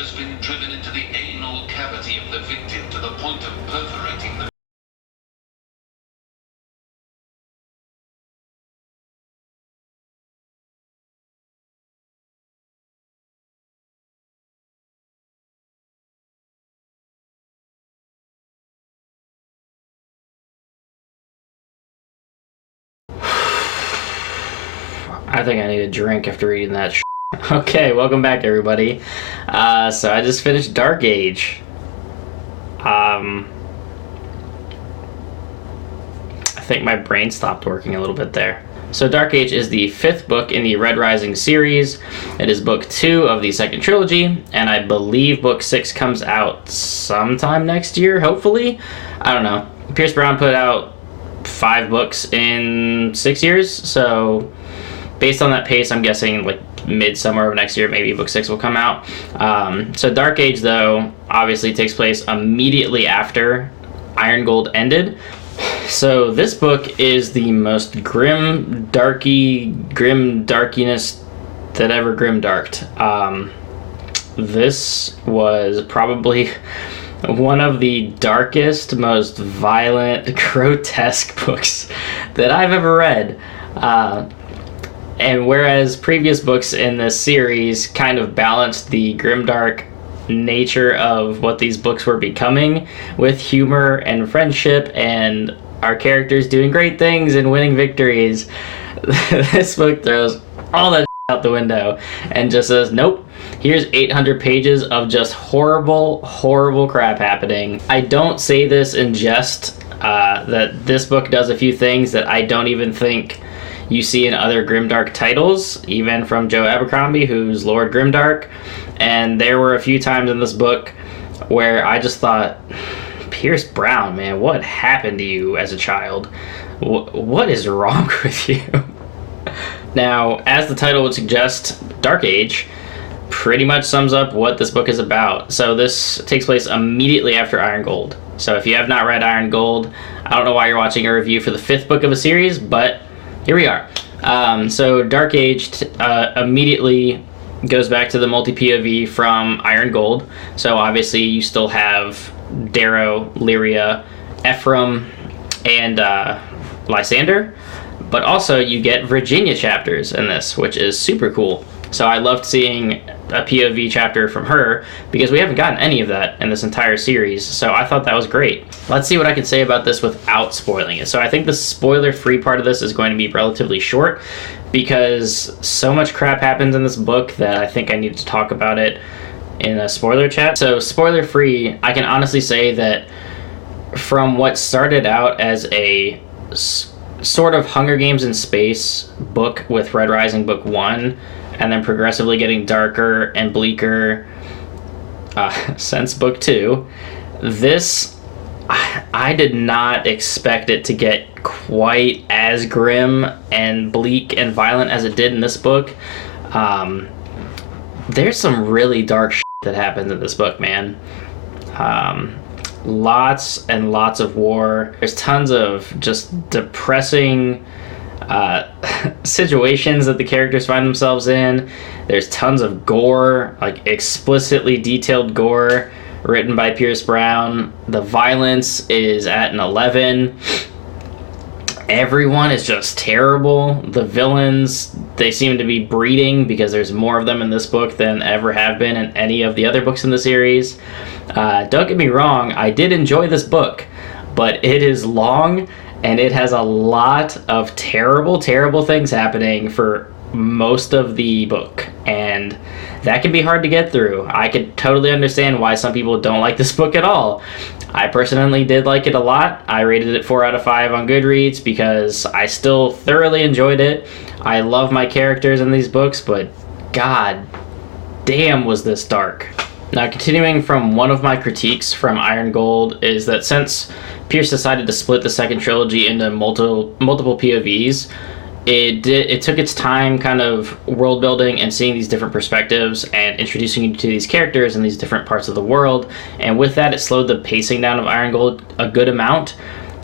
has been driven into the anal cavity of the victim to the point of perforating the I think I need a drink after reading that shit. Okay, welcome back, everybody. So I just finished Dark Age. I think my brain stopped working a little bit there. So Dark Age is the 5th book in the Red Rising series. It is book 2 of the second trilogy, and I believe book 6 comes out sometime next year, hopefully. I don't know. Pierce Brown put out 5 books in 6 years, so based on that pace, I'm guessing like midsummer of next year, maybe book 6 will come out. So Dark Age, though, obviously takes place immediately after Iron Gold ended. So this book is the most grim darkiness that ever grim-darked. This was probably one of the darkest, most violent, grotesque books that I've ever read. And whereas previous books in this series kind of balanced the grimdark nature of what these books were becoming with humor and friendship and our characters doing great things and winning victories, this book throws all that out the window and just says, nope, here's 800 pages of just horrible, horrible crap happening. I don't say this in jest, that this book does a few things that I don't even think you see in other grimdark titles, even from Joe Abercrombie, who's Lord Grimdark. And there were a few times in this book where I just thought, Pierce Brown, man, what happened to you as a child? What is wrong with you? Now, as the title would suggest, Dark Age pretty much sums up what this book is about. So this takes place immediately after Iron Gold. So if you have not read Iron Gold, I don't know why you're watching a review for the 5th book of a series, but here we are. So Dark Age immediately goes back to the multi-POV from Iron Gold. So obviously you still have Darrow, Lyria, Ephraim, and Lysander. But also you get Virginia chapters in this, which is super cool. So I loved seeing a POV chapter from her because we haven't gotten any of that in this entire series. So I thought that was great. Let's see what I can say about this without spoiling it. So I think the spoiler-free part of this is going to be relatively short because so much crap happens in this book that I think I need to talk about it in a spoiler chat. So spoiler-free, I can honestly say that from what started out as a sort of Hunger Games in space book with Red Rising book 1, and then progressively getting darker and bleaker since book 2. This, I did not expect it to get quite as grim and bleak and violent as it did in this book. There's some really dark shit that happens in this book, man. Lots and lots of war. There's tons of just depressing situations that the characters find themselves in. There's tons of gore, like explicitly detailed gore written by Pierce Brown. The violence is at an 11. Everyone is just terrible. The villains, they seem to be breeding because there's more of them in this book than ever have been in any of the other books in the series. Don't get me wrong, I did enjoy this book, but it is long and it has a lot of terrible, terrible things happening for most of the book, and that can be hard to get through. I could totally understand why some people don't like this book at all. I personally did like it a lot. I rated it 4 out of 5 on Goodreads because I still thoroughly enjoyed it. I love my characters in these books, but god damn was this dark. Now, continuing from one of my critiques from Iron Gold is that since Pierce decided to split the second trilogy into multiple POVs, it took its time kind of world building and seeing these different perspectives and introducing you to these characters in these different parts of the world. And with that, it slowed the pacing down of Iron Gold a good amount.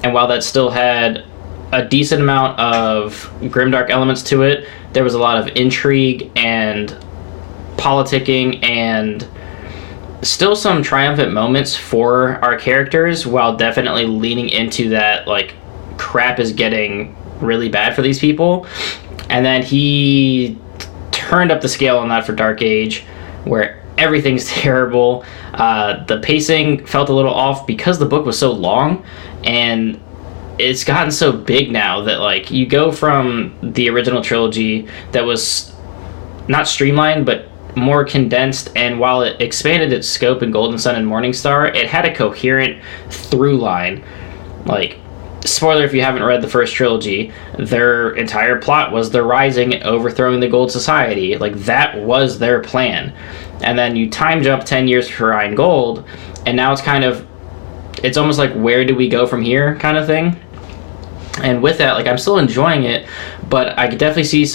And while that still had a decent amount of grimdark elements to it, there was a lot of intrigue and politicking and still some triumphant moments for our characters, while definitely leaning into that, like, crap is getting really bad for these people. And then he turned up the scale on that for Dark Age, where everything's terrible. The pacing felt a little off because the book was so long, and it's gotten so big now that, like, you go from the original trilogy that was not streamlined but more condensed, and while it expanded its scope in Golden Sun and Morningstar, it had a coherent through line. Like, spoiler if you haven't read the first trilogy, their entire plot was the rising and overthrowing the Gold Society. Like, that was their plan. And then you time jump 10 years for Iron Gold, and now it's almost like, where do we go from here kind of thing. And with that, like, I'm still enjoying it, but I could definitely see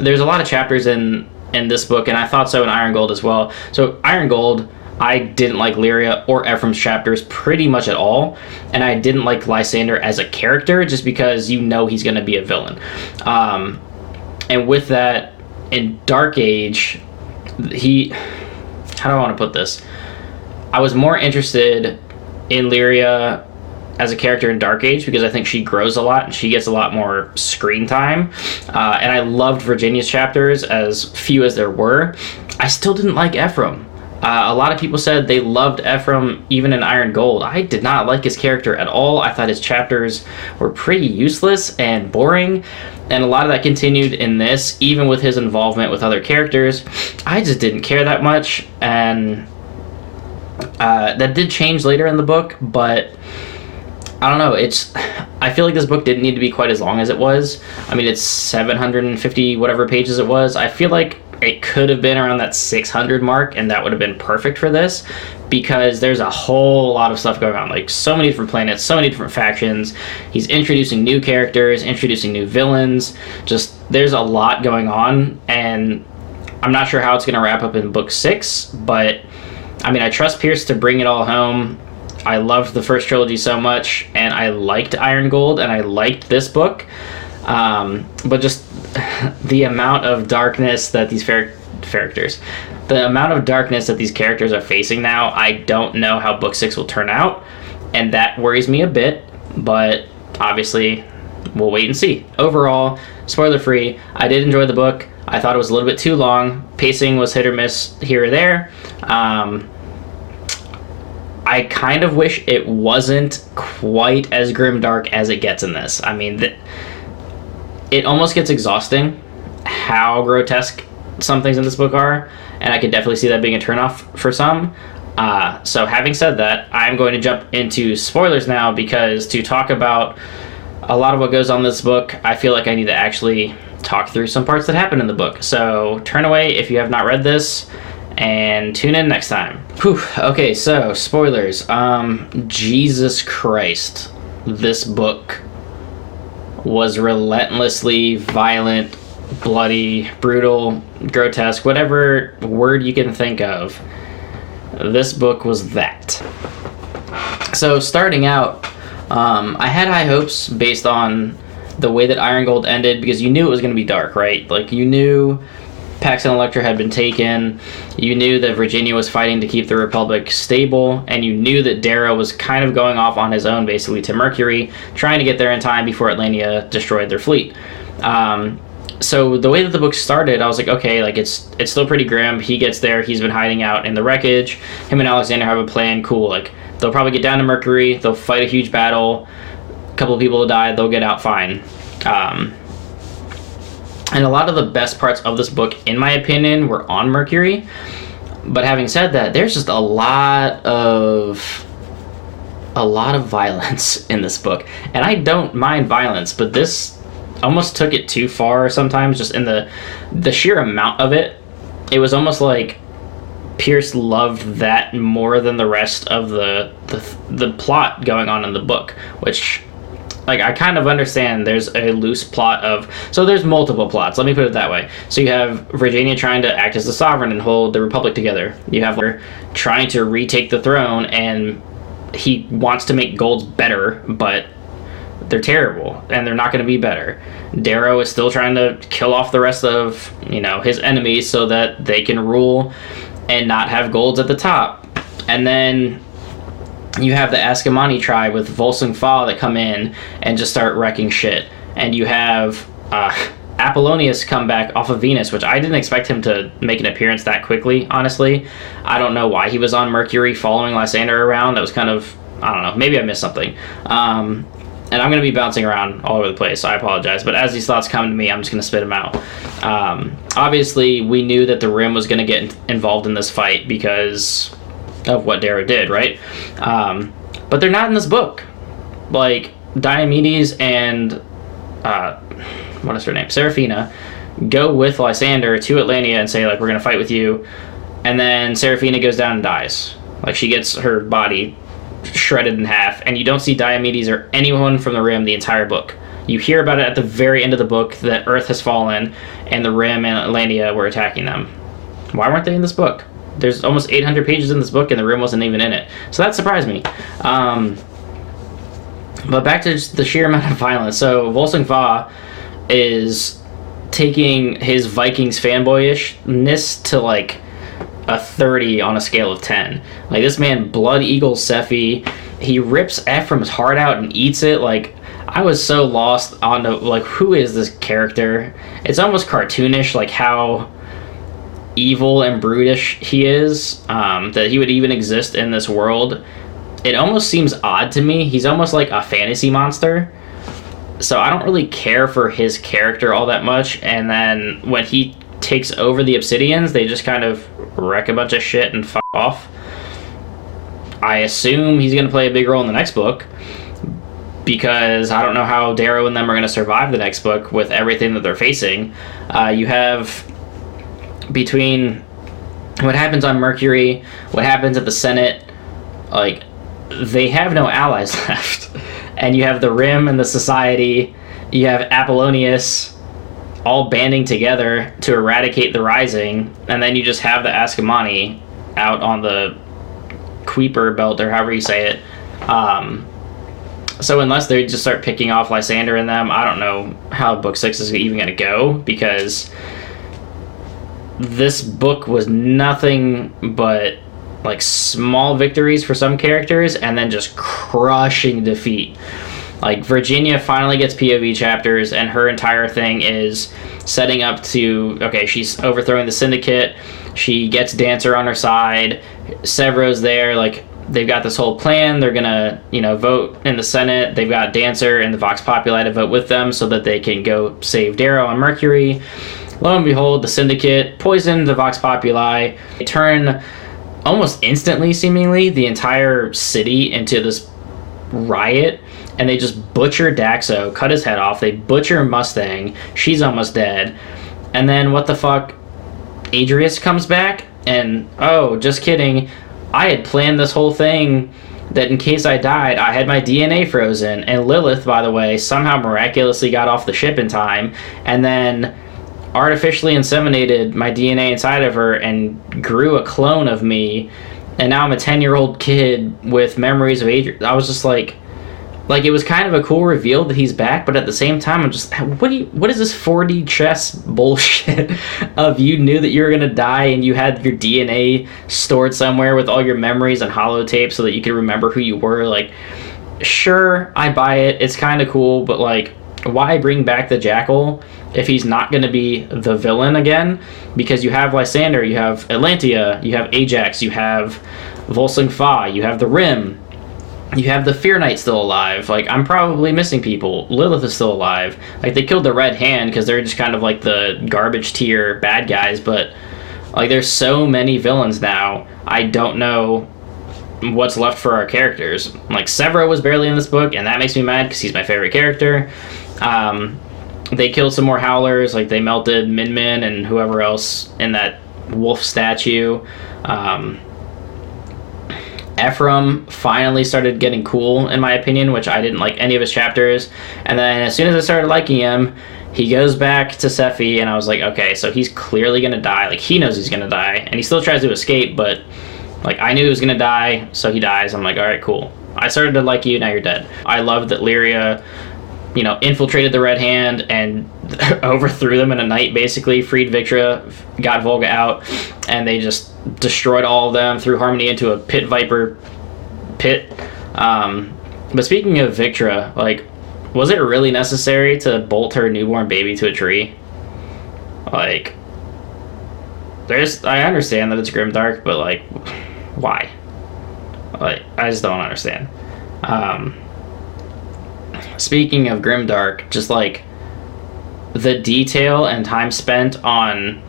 there's a lot of chapters in this book, and I thought so in Iron Gold as well. So Iron Gold, I didn't like Lyria or Ephraim's chapters pretty much at all, and I didn't like Lysander as a character just because you know he's going to be a villain. And with that, in Dark Age, how do I want to put this? I was more interested in Lyria as a character in Dark Age because I think she grows a lot and she gets a lot more screen time. And I loved Virginia's chapters, as few as there were. I still didn't like Ephraim. A lot of people said they loved Ephraim even in Iron Gold. I did not like his character at all. I thought his chapters were pretty useless and boring, and a lot of that continued in this, even with his involvement with other characters. I just didn't care that much, and that did change later in the book, but I don't know, I feel like this book didn't need to be quite as long as it was. I mean, it's 750 whatever pages it was. I feel like it could have been around that 600 mark, and that would have been perfect for this, because there's a whole lot of stuff going on. Like, so many different planets, so many different factions. He's introducing new characters, introducing new villains. Just, there's a lot going on, and I'm not sure how it's going to wrap up in book 6, but I mean, I trust Pierce to bring it all home. I loved the first trilogy so much, and I liked Iron Gold, and I liked this book. But just the amount of darkness that these the amount of darkness that these characters are facing now, I don't know how book 6 will turn out, and that worries me a bit, but obviously we'll wait and see. Overall, spoiler free, I did enjoy the book. I thought it was a little bit too long. Pacing was hit or miss here or there. I kind of wish it wasn't quite as grimdark as it gets in this. I mean, it almost gets exhausting how grotesque some things in this book are, and I could definitely see that being a turnoff for some. So having said that, I'm going to jump into spoilers now, because to talk about a lot of what goes on in this book, I feel like I need to actually talk through some parts that happen in the book. So turn away if you have not read this, and tune in next time. Whew. Okay, so spoilers. Jesus Christ, this book was relentlessly violent, bloody, brutal, grotesque, whatever word you can think of. This book was that. So starting out, I had high hopes based on the way that Iron Gold ended, because you knew it was going to be dark, right? Like, you knew Pax and Electra had been taken, you knew that Virginia was fighting to keep the Republic stable, and you knew that Darrow was kind of going off on his own, basically, to Mercury, trying to get there in time before Atlantia destroyed their fleet. So the way that the book started, I was like, okay, like, it's still pretty grim. He gets there, he's been hiding out in the wreckage, him and Alexander have a plan, cool, like, they'll probably get down to Mercury, they'll fight a huge battle, a couple of people will die, they'll get out fine. And a lot of the best parts of this book, in my opinion, were on Mercury. But having said that, there's just a lot of violence in this book. And I don't mind violence, but this almost took it too far sometimes, just in the sheer amount of it. It was almost like Pierce loved that more than the rest of the plot going on in the book, which, like, I kind of understand there's a loose plot so there's multiple plots, let me put it that way. So you have Virginia trying to act as the sovereign and hold the Republic together. You have her trying to retake the throne, and he wants to make Golds better, but they're terrible, and they're not going to be better. Darrow is still trying to kill off the rest of, his enemies so that they can rule. and not have golds at the top. And then you have the Ascamani tribe with Volsung Fa that come in and just start wrecking shit. And you have Apollonius come back off of Venus, which I didn't expect him to make an appearance that quickly, honestly. I don't know why he was on Mercury following Lysander around. That was kind of, I don't know, maybe I missed something. And I'm going to be bouncing around all over the place, so I apologize. But as these thoughts come to me, I'm just going to spit them out. Obviously, we knew that the Rim was going to get involved in this fight because of what Darrow did, right? But they're not in this book. Like, Diomedes and, what is her name? Seraphina go with Lysander to Atlantia and say, like, we're going to fight with you. And then Seraphina goes down and dies. Like, she gets her body shredded in half, and you don't see Diomedes or anyone from the Rim the entire book. You hear about it at the very end of the book that Earth has fallen and the Rim and Atlantia were attacking them. Why weren't they in this book? There's almost 800 pages in this book and the Rim wasn't even in it. So that surprised me. But back to just the sheer amount of violence. So Volsung Fa is taking his Vikings fanboyishness to like a 30 on a scale of 10. Like, this man blood eagles Sephi. He rips Ephraim's heart out and eats it. Like, I was so lost on the, like, who is this character? It's almost cartoonish, like how evil and brutish he is, that he would even exist in this world. It almost seems odd to me. He's almost like a fantasy monster. So I don't really care for his character all that much. And then when he takes over the Obsidians, they just kind of wreck a bunch of shit and fuck off. I assume he's going to play a big role in the next book, because I don't know how Darrow and them are going to survive the next book with everything that they're facing. You have, between what happens on Mercury, what happens at the Senate, like, they have no allies left. And you have the Rim and the Society, you have Apollonius all banding together to eradicate the Rising, and then you just have the Ascamani out on the Kuiper belt, or however you say it. So unless they just start picking off Lysander and them, I don't know how book 6 is even going to go, because this book was nothing but like small victories for some characters and then just crushing defeat. Like, Virginia finally gets POV chapters, and her entire thing is setting up to, okay, she's overthrowing the Syndicate, she gets Dancer on her side, Severo's there, like, they've got this whole plan, they're gonna, vote in the Senate, they've got Dancer and the Vox Populi to vote with them so that they can go save Darrow on Mercury. Lo and behold, the Syndicate poison the Vox Populi, they turn almost instantly, seemingly, the entire city into this riot, and they just butcher Daxo, cut his head off, they butcher Mustang, she's almost dead, and then what the fuck, Adrius comes back, and, oh, just kidding, I had planned this whole thing that in case I died, I had my DNA frozen, and Lilith, by the way, somehow miraculously got off the ship in time, and then artificially inseminated my DNA inside of her and grew a clone of me, and now I'm a 10-year-old kid with memories of Adrian. I was just like, it was kind of a cool reveal that he's back, but at the same time, I'm just, what is this 4D chess bullshit of you knew that you were gonna die and you had your DNA stored somewhere with all your memories and holotape so that you could remember who you were? Like, sure, I buy it, it's kind of cool, but like, why bring back the Jackal if he's not going to be the villain again? Because you have Lysander, you have Atlantia, you have Ajax, you have Volsung Fa, you have the Rim, you have the Fear Knight still alive. Like, I'm probably missing people. Lilith is still alive. Like, they killed the Red Hand because they're just kind of like the garbage tier bad guys, but like, there's so many villains now, I don't know what's left for our characters. Like, Severo was barely in this book, and that makes me mad because he's my favorite character. They killed some more Howlers, like they melted Min Min and whoever else in that wolf statue. Ephraim finally started getting cool, in my opinion, which I didn't like any of his chapters. And then as soon as I started liking him, he goes back to Sephi, and I was like, okay, so he's clearly gonna die. Like, he knows he's gonna die, and he still tries to escape, but like, I knew he was gonna die, so he dies. I'm like, all right, cool. I started to like you, now you're dead. I loved that Lyria, infiltrated the Red Hand and overthrew them in a night, basically, freed Victra, got Volga out, and they just destroyed all of them, threw Harmony into a pit viper pit. But speaking of Victra, like, was it really necessary to bolt her newborn baby to a tree? Like, I understand that it's grimdark, but, like, why? Like, I just don't understand. Speaking of grimdark, just, like, the detail and time spent on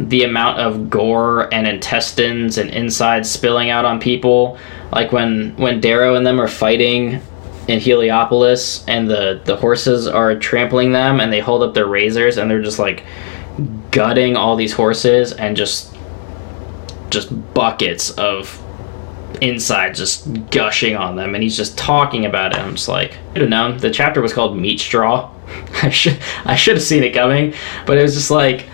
the amount of gore and intestines and insides spilling out on people, like when Darrow and them are fighting in Heliopolis and the horses are trampling them and they hold up their razors and they're just like gutting all these horses and just buckets of inside just gushing on them, and he's just talking about it. I'm just like, I should have known. The chapter was called Meat Straw. I should have seen it coming, but it was just like,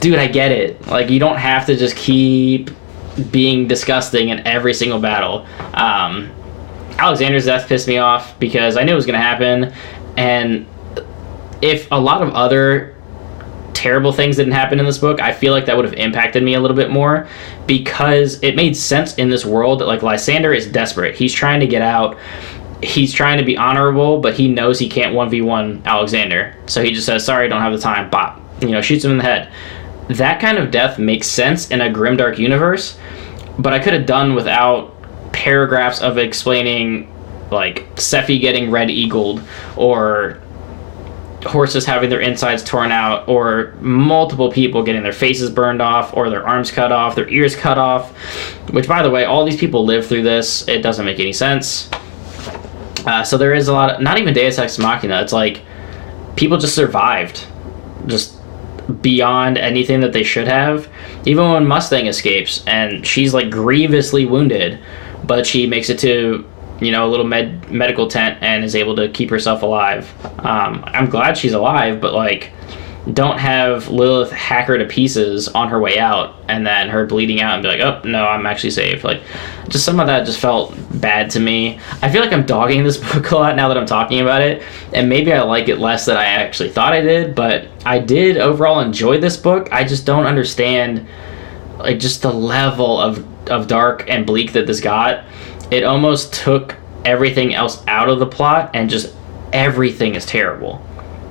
dude, I get it. Like, you don't have to just keep being disgusting in every single battle. Alexander's death pissed me off because I knew it was going to happen, and if a lot of other terrible things didn't happen in this book, I feel like that would have impacted me a little bit more, because it made sense in this world that, like, Lysander is desperate. He's trying to get out. He's trying to be honorable, but he knows he can't 1v1 Alexander. So he just says, sorry, I don't have the time. Bop. Shoots him in the head. That kind of death makes sense in a grimdark universe, but I could have done without paragraphs of explaining, like, Sephi getting red eagled, or horses having their insides torn out, or multiple people getting their faces burned off, or their arms cut off, their ears cut off, which, by the way, all these people live through this. It doesn't make any sense. So there is a lot of, not even Deus Ex Machina, it's like people just survived, just beyond anything that they should have. Even when Mustang escapes and she's like grievously wounded, but she makes it to a little medical tent and is able to keep herself alive. I'm glad she's alive, but, like, don't have Lilith hack her to pieces on her way out and then her bleeding out and be like, oh, no, I'm actually safe. Like, just some of that just felt bad to me. I feel like I'm dogging this book a lot now that I'm talking about it, and maybe I like it less than I actually thought I did, but I did overall enjoy this book. I just don't understand, like, just the level of dark and bleak that this got. It almost took everything else out of the plot, and just everything is terrible.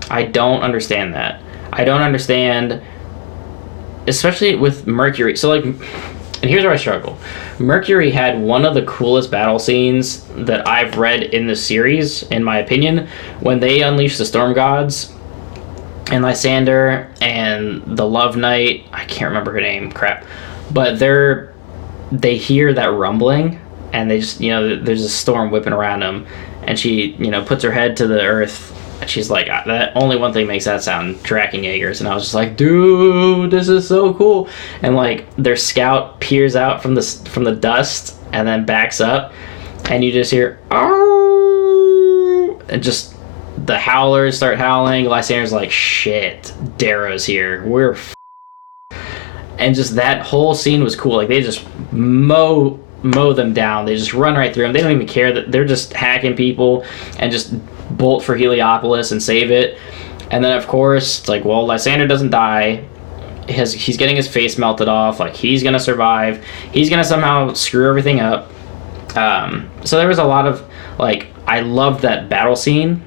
I don't understand that. I don't understand, especially with Mercury. So, like, and here's where I struggle. Mercury had one of the coolest battle scenes that I've read in the series, in my opinion, when they unleashed the Storm Gods and Lysander and the Love Knight. I can't remember her name. Crap. But they hear that rumbling, and they just, there's a storm whipping around them, and she, puts her head to the earth, and she's like, that only one thing makes that sound, tracking Jaegers. And I was just like, dude, this is so cool. And, like, their scout peers out from the dust and then backs up, and you just hear, oh, and just the howlers start howling. Lysander's like, shit, Darrow's here, we're and just that whole scene was cool. Like, they just mow them down. They just run right through them. They don't even care that they're just hacking people and just bolt for Heliopolis and save it. And then, of course, it's like, well, Lysander doesn't die. He's getting his face melted off. Like, he's gonna survive. He's gonna somehow screw everything up. So there was a lot of, like, I loved that battle scene,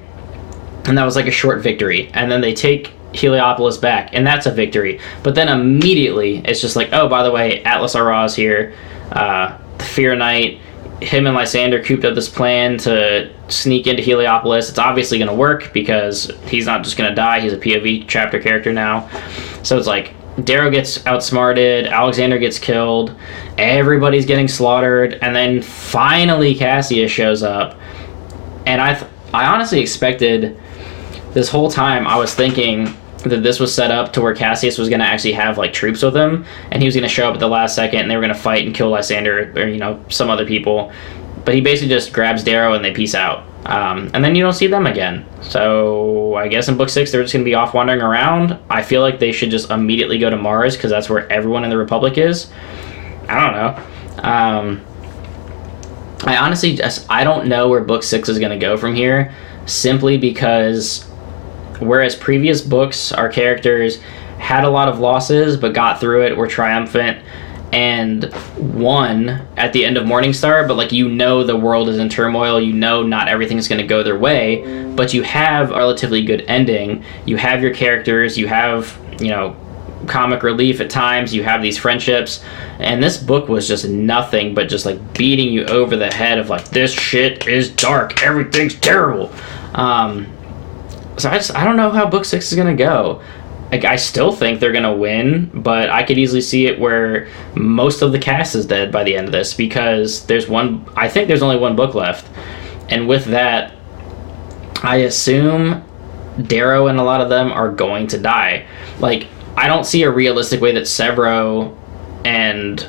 and that was like a short victory. And then they take Heliopolis back, and that's a victory. But then immediately it's just like, oh, by the way, Atlas Araz here, the Fear Knight, him and Lysander cooped up this plan to sneak into Heliopolis. It's obviously going to work because he's not just going to die. He's a POV chapter character now. So it's like, Darrow gets outsmarted, Alexander gets killed, everybody's getting slaughtered, and then finally Cassius shows up. And I honestly expected, this whole time I was thinking that this was set up to where Cassius was going to actually have, like, troops with him, and he was going to show up at the last second, and they were going to fight and kill Lysander or, some other people. But he basically just grabs Darrow and they peace out. And then you don't see them again. So I guess in book 6 they're just going to be off wandering around. I feel like they should just immediately go to Mars, because that's where everyone in the Republic is. I don't know. I honestly I don't know where book 6 is going to go from here. simply because whereas previous books, our characters had a lot of losses but got through it, were triumphant, and won at the end of Morningstar, but like, you know, the world is in turmoil, you know, not everything's going to go their way, but you have a relatively good ending. You have your characters, you have, you know, comic relief at times, you have these friendships, and this book was just nothing but just like beating you over the head of like, this shit is dark, everything's terrible. So I don't know how book 6 is gonna go. Like, I still think they're gonna win, but I could easily see it where most of the cast is dead by the end of this, because I think there's only one book left, and with that, I assume Darrow and a lot of them are going to die. Like, I don't see a realistic way that Severo and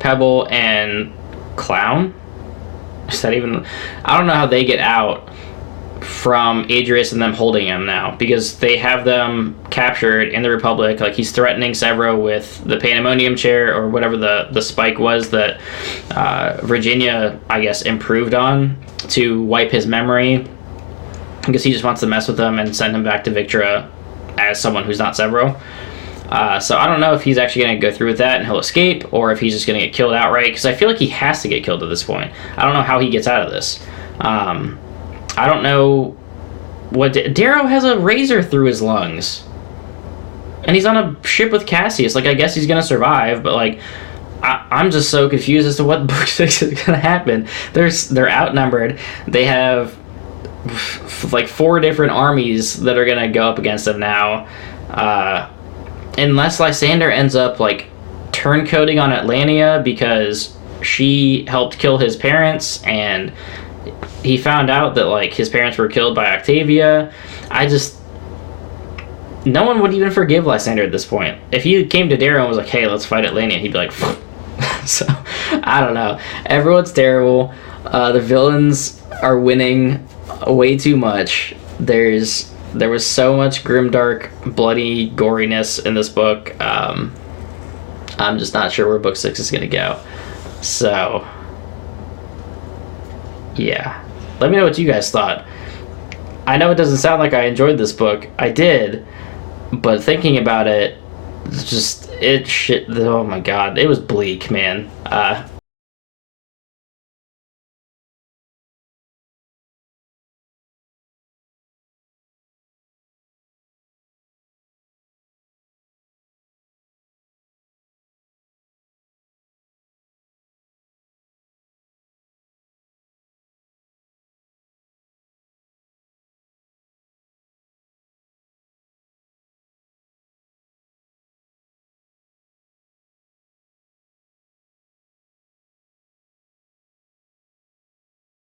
Pebble and Clown, is that even, I don't know how they get out from Adrius and them holding him now, because they have them captured in the Republic. Like, he's threatening Severo with the Pandemonium chair, or whatever the spike was that Virginia, I guess, improved on to wipe his memory, because he just wants to mess with them and send him back to Victra as someone who's not Severo. So I don't know if he's actually going to go through with that and he'll escape, or if he's just going to get killed outright, because I feel like he has to get killed at this point. I don't know how he gets out of this. I don't know what... Darrow has a razor through his lungs. And he's on a ship with Cassius. Like, I guess he's going to survive, but, like, I'm just so confused as to what book 6 is going to happen. They're outnumbered. They have, like, 4 different armies that are going to go up against them now. Unless Lysander ends up, like, turncoating on Atlantia because she helped kill his parents, and he found out that, like, his parents were killed by Octavia. No one would even forgive Lysander at this point. If he came to Darrow and was like, hey, let's fight Atlantia, he'd be like, so, I don't know. Everyone's terrible. The villains are winning way too much. There was so much grimdark, bloody goriness in this book. I'm just not sure where book 6 is going to go. So, yeah. Let me know what you guys thought. I know it doesn't sound like I enjoyed this book. I did, but thinking about it, oh my god, it was bleak, man.